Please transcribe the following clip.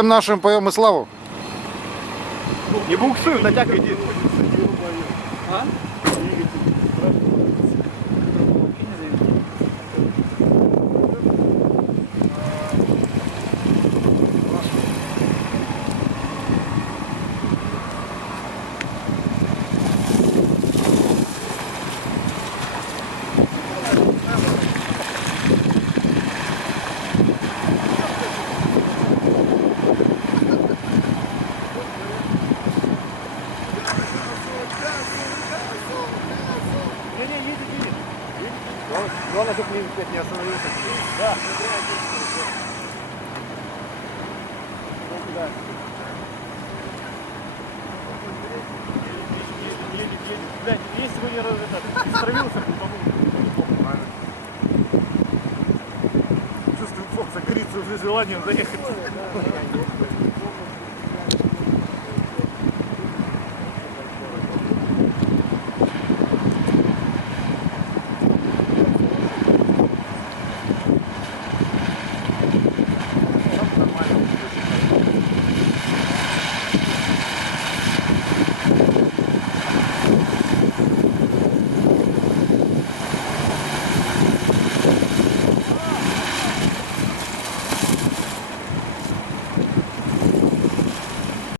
Героям нашим поем и славу. Не буксуй, натяг иди. А? Главное, чтобы не остановился. Да. Блядь, если бы не стравился, то чувствую, Фокс загорится уже желанием заехать.